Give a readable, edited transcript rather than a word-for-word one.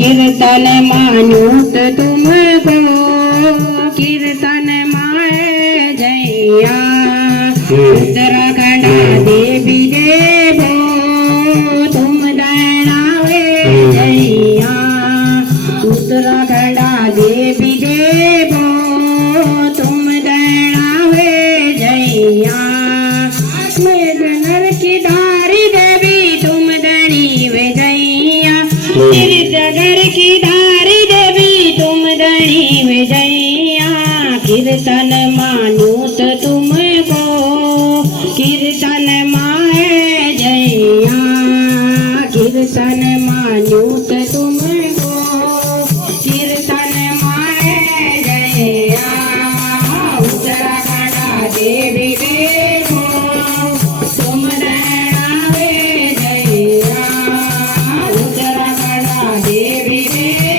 कीर्तन मान्यूत तुमको कीर्तन माए जैया उत्तराखंड देवी देवो तुम दैणावे जैया उत्तराखंड देवी देवो तुम दैणावे जैया नर की धारी देवी तुम दणी वे जैया गिरजगर की धारी देवी तुम दणी वे जैया कीर्तन मान्यूत तुमको कीर्तन माए जैया कीर्तन मान्यूत तुमको कीर्तन माए जैया उत्तराखंड देवी देवो तुम दैणावे जैया उत्तराखंड देवी देवो